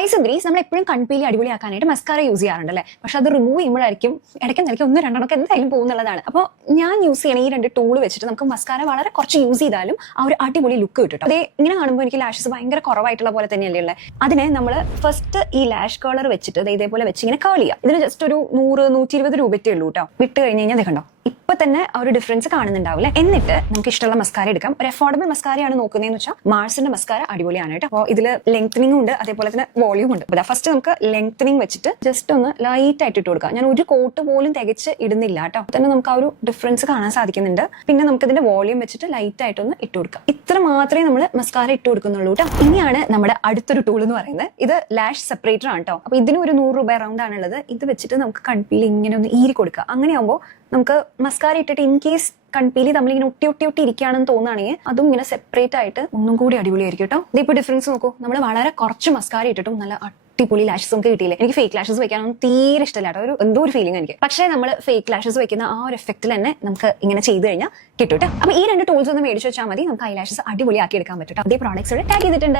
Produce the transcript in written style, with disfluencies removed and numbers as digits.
High സിദ്രീസ് നമ്മൾ എപ്പോഴും കൺപീലി അടിപൊളിയാക്കാനായിട്ട് mascara use ചെയ്യാറുണ്ടല്ലേ. പക്ഷെ അത് റിമൂവ് ചെയ്യുമ്പോഴായിരിക്കും ഇടയ്ക്ക് ഒന്ന് രണ്ടെണ്ണമൊക്കെ എന്തായാലും പോകുന്നുള്ളതാണ്. അപ്പോൾ ഞാൻ യൂസ് ചെയ്യണ ഈ രണ്ട് ടൂൾ വെച്ചിട്ട് നമുക്ക് മസ്കാര വളരെ കുറച്ച് യൂസ് ചെയ്താലും ആ ഒരു അടിപൊളി ലുക്ക് കിട്ടും. അതേ ഇങ്ങനെ കാണുമ്പോൾ എനിക്ക് ലാഷസ് ഭയങ്കര കുറവായിട്ടുള്ള പോലെ തന്നെയല്ലേ ഉള്ളത്. അതിനെ നമ്മൾ ഫസ്റ്റ് ഈ ലാഷ് കളർ വെച്ചിട്ട് ഇതേപോലെ വെച്ച് ഇങ്ങനെ കേൾ ചെയ്യാം. ഇതിന് ജസ്റ്റ് ഒരു 100-120 രൂപയ്ക്കേ ഉള്ളൂ കേട്ടോ. വിട്ട് കഴിഞ്ഞ് കഴിഞ്ഞാൽ കണ്ടോ ഇപ്പൊ തന്നെ ആ ഒരു ഡിഫറൻസ് കാണുന്നുണ്ടാവില്ലേ. എന്നിട്ട് നമുക്ക് ഇഷ്ടമുള്ള മസ്കാര എടുക്കാം. ഒരു അഫോർഡബിൾ മസ്കാരയാണ് നോക്കുന്നതെന്ന് വെച്ചാൽ മാർസിന്റെ മസ്കാര അടിപൊളിയാണ് കേട്ടോ. അപ്പോൾ ഇതിൽ ലെങ്തനിങ് ഉണ്ട്, അതേപോലെ തന്നെ വോളിയൂം ഉണ്ട്. ഫസ്റ്റ് നമുക്ക് ലെങ്തനിങ് വെച്ചിട്ട് ജസ്റ്റ് ഒന്ന് ലൈറ്റ് ആയിട്ട് ഇട്ട് കൊടുക്കാം. ഞാൻ ഒരു കോട്ട് പോലും തികച്ച് ഇടുന്നില്ല കേട്ടോ. തന്നെ നമുക്ക് ആ ഒരു ഡിഫറൻസ് കാണാൻ സാധിക്കുന്നുണ്ട്. പിന്നെ നമുക്ക് ഇതിന്റെ വോളിയൂം വെച്ചിട്ട് ലൈറ്റ് ആയിട്ടൊന്ന് ഇട്ട് കൊടുക്കാം. ഇത്ര മാത്രമേ നമ്മൾ മസ്കാര ഇട്ട് കൊടുക്കുന്നുള്ളൂ കേട്ടോ. ഇനിയാണ് നമ്മുടെ അടുത്തൊരു ടൂൾ എന്ന് പറയുന്നത്. ഇത് ലാഷ് സെപ്പറേറ്റർ ആണ് കേട്ടോ. അപ്പൊ ഇതിന് ഒരു 100 രൂപ അറൗണ്ട് ആണുള്ളത്. ഇത് വെച്ചിട്ട് നമുക്ക് കൺപീൽ ഇങ്ങനെ ഒന്ന് ഈരി കൊടുക്കുക. അങ്ങനെയാകുമ്പോൾ നമുക്ക് മസ്കാര ഇട്ടിട്ട് ഇൻ കേസ് കൺപീലി നമ്മളിങ്ങനെ ഒട്ടി ഇരിക്കുകയാണെന്ന് തോന്നുകയാണെങ്കിൽ അതും ഇങ്ങനെ സെപ്പറേറ്റ് ആയിട്ട് ഒന്നും കൂടി അടിപൊളിയായിരിക്കും കേട്ടോ. ഇതിപ്പോ ഡിഫറൻസ് നോക്കൂ. നമ്മൾ വളരെ കുറച്ച് മസ്കാര ഇട്ടിട്ടും നല്ല അടിപൊളി ലാഷസ് നമുക്ക് കിട്ടിയില്ലേ. എനിക്ക് ഫേക്ക് ലാഷസ് വെക്കാനൊന്നും തീരെ ഇഷ്ടമില്ല കേട്ടോ. എന്തോ ഒരു ഫീലിംഗ് എനിക്ക്. പക്ഷേ നമ്മൾ ഫേക്ക് ലാഷസ് വെക്കുന്ന ആ ഒരു എഫക്റ്റിൽ തന്നെ നമുക്ക് ഇങ്ങനെ ചെയ്ത് കഴിഞ്ഞാൽ കിട്ടും കേട്ടോ. അപ്പൊ ഈ രണ്ട് ടൂൾസ് ഒന്ന് മേടിച്ച് വെച്ചാൽ മതി. നമുക്ക് ഐ ലാഷസ് അടിപൊളിയാക്കി എടുക്കാൻ പറ്റും. അതേ പ്രോഡക്ട്സ് ടാഗ് ചെയ്തിട്ടുണ്ട്.